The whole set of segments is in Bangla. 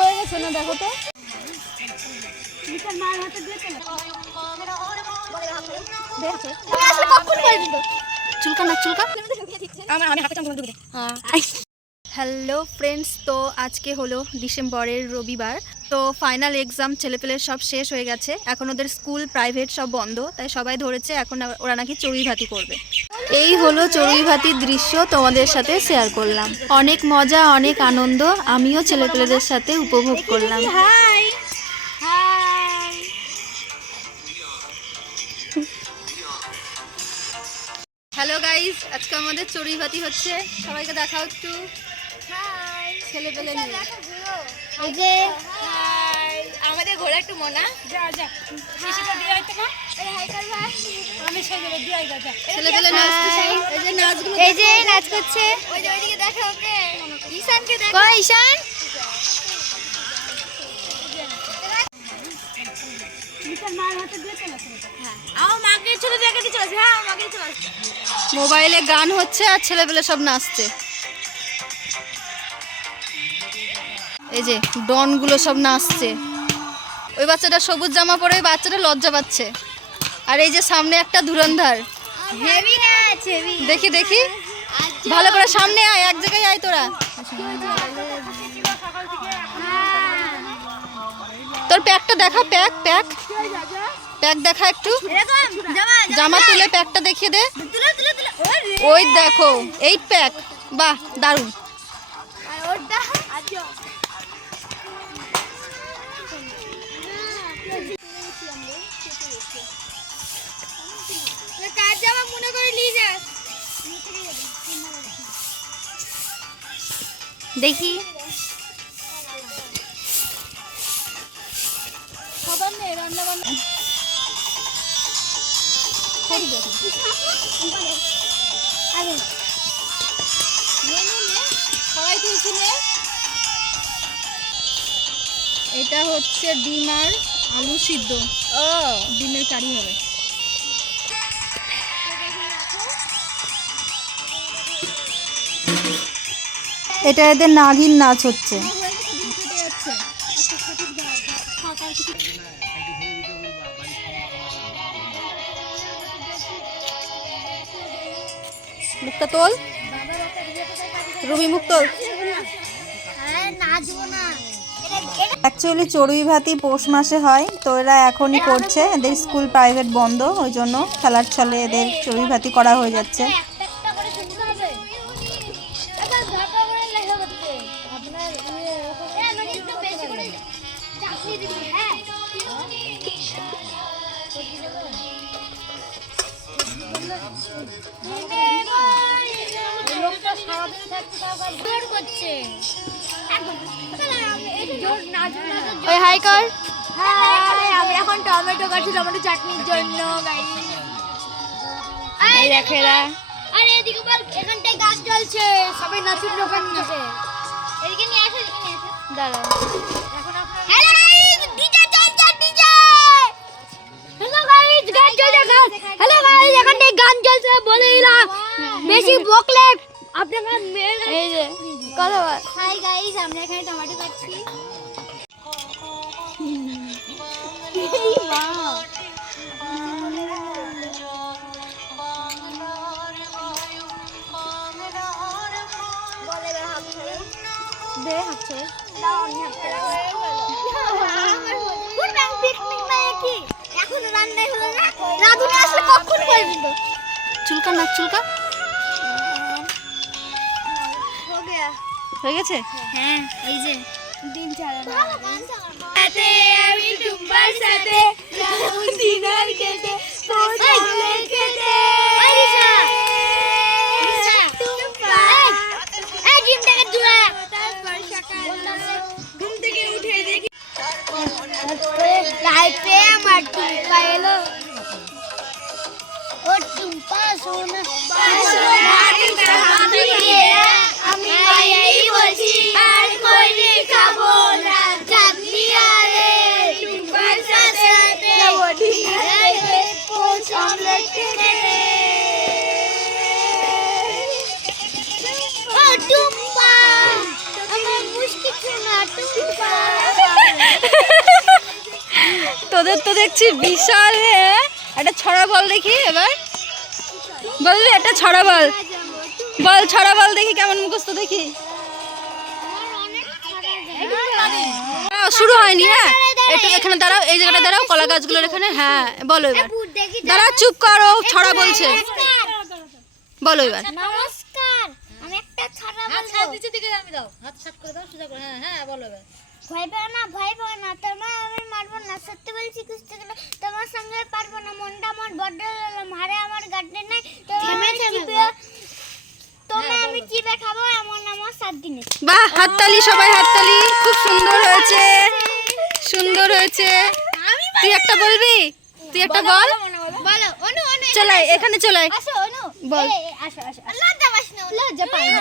হয়ে গেছে না, দেখো তো। হ্যালো ফ্রেন্ডস, তো আজকে হলো ডিসেম্বরের রবিবার। তো ফাইনাল এক্সাম ছেলেপেলের সব শেষ হয়ে গেছে, এখন ওদের স্কুল প্রাইভেট সব বন্ধ, তাই সবাই ধরেছে এখন ওরা নাকি চড়ুই ভাতি করবে। এই হলো চড়ুই ভাতির দৃশ্য, তোমাদের সাথে শেয়ার করলাম। অনেক মজা, অনেক আনন্দ, আমিও ছেলেপেলেদের সাথে উপভোগ করলাম। হ্যালো গাইজ, আজকে আমাদের চড়ুই ভাতি হচ্ছে, সবাইকে দেখাও একটু। ছেলেপেলে নিয়ে এই যে আমাদের ঘোড়া একটু মনা ছেলেপেলে এই যে নাচ করছে। ঈশানকে দেখো, ঈশান মোবাইলে গান হচ্ছে আর ছেলেপেলে সব নাচছে। এই যে ডন গুলো সব নাচছে। ওই বাচ্চাটা সবুজ জামা পরে, ওই বাচ্চাটা লজ্জা পাচ্ছে। আর এই যে সামনে একটা ধুরন্ধর, দেখি দেখি ভালো করে সামনে আয়, এক জায়গায় আয় তোরা। তোর প্যাকটা দেখা, প্যাক প্যাক প্যাক দেখা একটু, জামা তুলে প্যাকটা দেখিয়ে দে। ওই দেখো 8 প্যাক, বাহ দারুণ। দেখি এটা হচ্ছে ডিম আর আলু সিদ্ধ, ডিমের কারি হবে। এটা এদের নাগিন নাচ হচ্ছে। মুখটা তোল, রুমি মুখ তোল। অ্যাকচুয়ালি চড়ুই ভাতি পৌষ মাসে হয়, তো এরা এখনই করছে, এদের স্কুল প্রাইভেট বন্ধ, ওই জন্য খেলার ছলে এদের চড়ুই ভাতি করা হয়ে যাচ্ছে। ওই হাই কর। আমি এখন টমেটো কাটছি টমেটো চাটনির জন্য। এই দেখো এরা, আরে এদিকে বল, এখানটায় গাছ জ্বলছে, সবাই নাচুর দোকান আছে, এদিকে নিয়ে আসো, এদিকে নিয়ে আসো। দাঁড়াও, এখন আপনারা হ্যালো গাইস, ডিজে চলছে, ডিজে। হ্যালো গাইস, গান চলছে, গান। হ্যালো গাইস, এখানটায় গান চলছে, বলে দিলাম বেশি বকলে আপনারা মেরে। এই যে কথা বল। হাই গাইস, আমরা এখানে টমেটো কাটছি। চুলকা নাক চুলকা হয়ে গেছে। হ্যাঁ, এই যে দিন চালানো সাথে আমি টুম্বার সাথে দিনার কেটে পোছালে কেটে আরিশা আরিশা টুম্বা এই জিমটাকে দুয়া। তারপর সকালে ঘুম থেকে উঠে দেখি লাইফে আমার টুম্পা এলো। ও টুম্পা সোনা আমি মায়াই বলছি, আর কইলে খাবো না চাটনি আরে টুম্পার সাথে বডি খাইবে পোচ অমলেট খেতে। ও টুম্পা আমার মুশকিল না টুম্পা। তোদের তো দেখছি বিশাল। একটা ছড়া বল দেখি এবার, বলবি একটা ছড়া বল, বল ছড়া বল দেখি কেমন মুখস্থ দেখি। শুরু হয়নি, হ্যাঁ একটু এখানে দাঁড়াও, এই জায়গাটা দাঁড়াও, কলা গাছগুলোর এখানে। হ্যাঁ বলো এবার, দাঁড়া চুপ করো, ছড়া বলছে, বলো এবার। নমস্কার, আমি একটা ছড়া বলবো। নিচে দিকে আমি দাও, হাত সাত করে দাও, সোজা করে। হ্যাঁ হ্যাঁ বলো এবার। ভয় পেও না, ভয় পেও না, তোমার আমি মারবো না, সত্যি বলছি কুস্তি গেলে তোমার সঙ্গে পারবো না, মনটা আমার বড্ড লালাম, হারে আমার গার্ডে নাই, তোমায় আমি চিপে খাবো, এমন আমার 7 দিনে। বাহ, হাততালি সবাই, হাততালি, খুব সুন্দর হয়েছে, সুন্দর হয়েছে। তুই একটা বলবি, তুই একটা বল, বলো অনু, অনু চলাই এখানে, চলাই আসো অনু, বল। আসো আসো, লজ্জা পাস না, লজ্জা পাই না,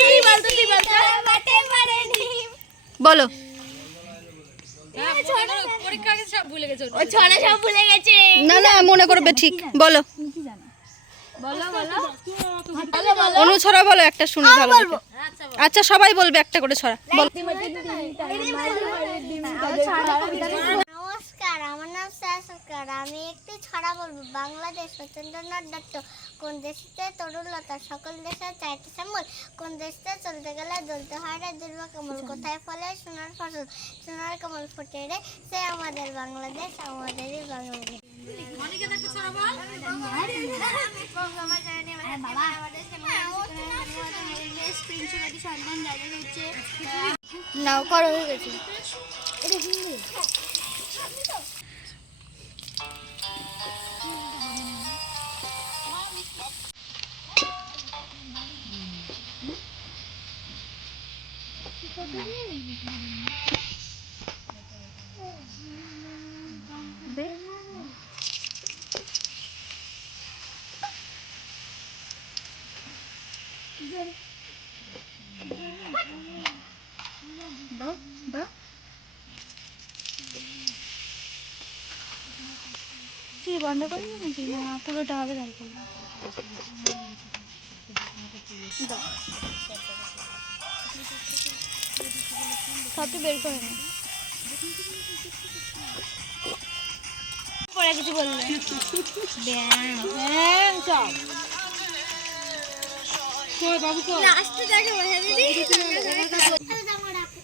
তুই বল বাটে মারেনি, বলো। পরীক্ষা আগে সব ভুলে গেছে। ও ছড়া সব ভুলে গেছে। না না, মনে করবে ঠিক, বলো। বলো বলো অনু ছড়া বলো একটা, শুনি ভালো দেখে। আচ্ছা সবাই বলবে একটা করে ছড়া বল। নমস্কার, আমার নাম শ্রেয়া সরকার, আমি একটি ছড়া বলবো। বাংলাদেশ সত্যেন্দ্রনাথ দত্ত। কোন দেশে তরুলতা, সকল দেশে চাইতে শ্যামল, কোন দেশে চলতে গেলে দলতে হয় রে দুর্বা কমল, কোথায় ফলে সোনার ফসল, সোনার কমল ফোটে রে, সে আমাদের বাংলাদেশ, আমাদেরই বাংলাদেশ। নাও করো, হয়ে গেছে। বন্ধ করে নাকি না পুরোটা হবে, তারপর সবটা বের করে না, পরে কিছু বললে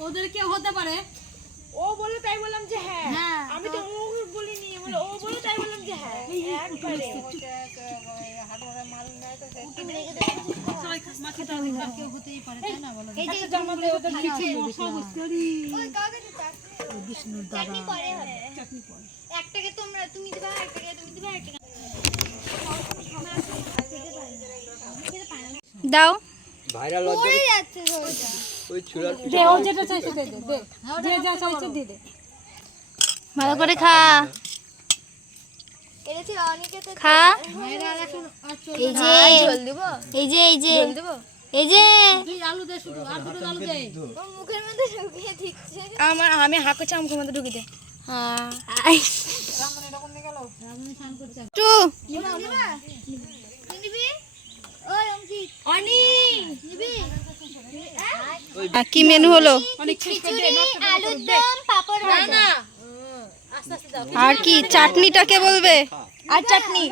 ওদের কেউ হতে পারে। ও বলে তাই বললাম যে হ্যাঁ, আমি তো ও বলিনি, বলে ও বলে তাই বললাম যে হ্যাঁ একবারে। কেউ হতেই পারে, তাই না বলো। এই যে জামাতে ওদের নিচে ওই কাগজে বিষ্ণুর দাদা চাটনি পরে হবে, চাটনি পরে একটাকে তোমরা তুমি দিবা, একটাকে তুমি দিবা, একটাকে দাও। ভাইরাল পড়ে যাচ্ছে ওইটা। ওই ছুরার দে, ও যেটা চাইছে দে দে, দে যে যা চাইছে দিয়ে দে। ভালো করে খা, এটা ছিল অনিকেতে খা। এই যে জল দেব, এই যে এই যে জল দেব, এই যে তুই আলু দে, শুধু আর দুটো আলু দে। ও মুখের মধ্যে ঢুকিয়ে দিচ্ছে। আমি হাঁক করছি, আমার মুখের মধ্যে ঢুকি দে। হ্যাঁ টু নিবি ওই অঙ্কিত অনি নিবি কি মেনু হলো, খিচুড়ি, আলুর দম, পাপড় ভাজা। আস্তে আস্তে দাও। আর কি চাটনিটাকে বলবে, আর চাটনি।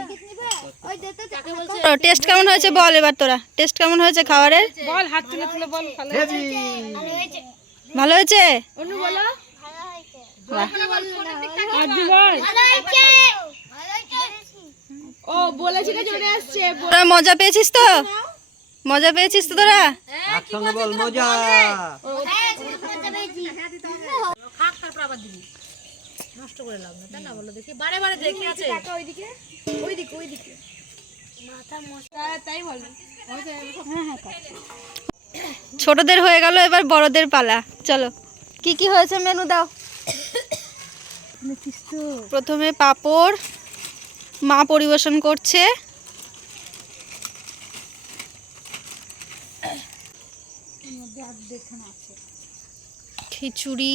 ওই দে তো চাকে টেস্ট কেমন হয়েছে বল এবার, তোরা টেস্ট কেমন হয়েছে খাবারের? বল, হাত তুলে তুলে বল। ভালো ভালো হয়েছে। ভালো হয়েছে। অনু বলো, ভালো হয়েছে। আর দি বল। ভালো হয়েছে। ভালো হয়েছে। ও বলেছে না চলে আসছে। তোরা মজা পেয়েছিস তো, মজা পেয়েছিস তো তোরা? একসঙ্গে বল মজা। মজা পেয়েছি। খাক, তারপর আবার দিবি। নষ্ট করে লাভ না, তাই না বলো। দেখি বারে বারে দেখে আছে। ওইদিকে ওইদিকে ওইদিকে মাথা মশলা তাই বলো। ছোটদের হয়ে গেল, এবার বড়দের পালা। চলো কি কি হয়েছে মেনু দাও। প্রথমে পাঁপড় মা পরিবেশন করছে, খিচুড়ি,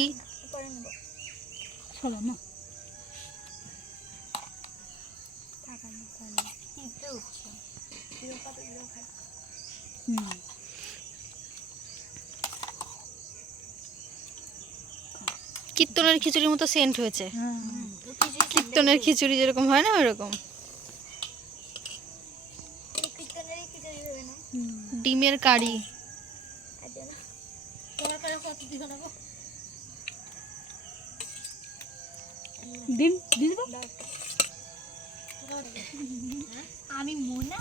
কীর্তনের খিচুড়ির মতো সেন্ট হয়েছে। কীর্তনের খিচুড়ি যেরকম হয় না ওইরকম। কীর্তনেরই খিচুড়ি হবে না ডিমের কারি। তোমার কাছে কত দিও না গো। ডিম দিয়ে দেবো। আমি মোনা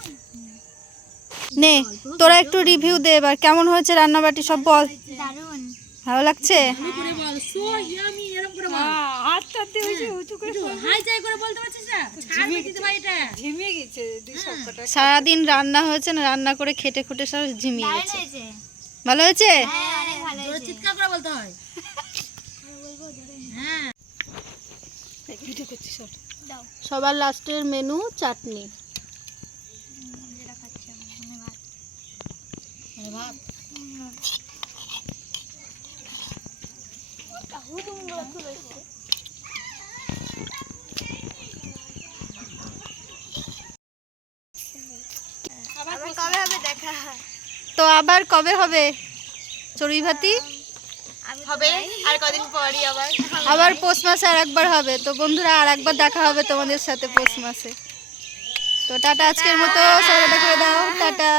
নে তোরা একটু রিভিউ দে এবার, কেমন হয়েছে রান্নাবাটি সব বল। দারুণ ভালো লাগছে? করে বল সো ইয়ামি এরকম করে বল। হাতটা দিয়ে উঁচু করে হাই যাই করে বলতে পারছিস না? ছাড়বে দিতে ভাই এটা। ঝিমিয়ে গেছে দুই সবকটা। সারাদিন রান্না হয়েছে না, রান্না করে খেটে খুটে সব ঝিমিয়ে দারুণ গেছে। হয়েছে ভালো হয়েছে? হ্যাঁ অনেক ভালো জোরে হয়েছে চিৎকার করে বলতে হয়। হ্যাঁ ভিডিও করছিস ওর। দাও সবার লাস্টের মেনু চাটনি। যেটা খাচ্ছি আমি মানে ভাত আরে ভাত আবার কবে হবে দেখা তো আবার কবে হবে চড়ুই ভাতি? হবে আর কদিন পরই আবার। আবার পৌষ মাসে আর একবার হবে। তো বন্ধুরা আর একবার দেখা হবে তোমাদের সাথে পৌষ মাসে। তো টাটা আজকের মতো, সবাই টাটা করে দাও, টাটা।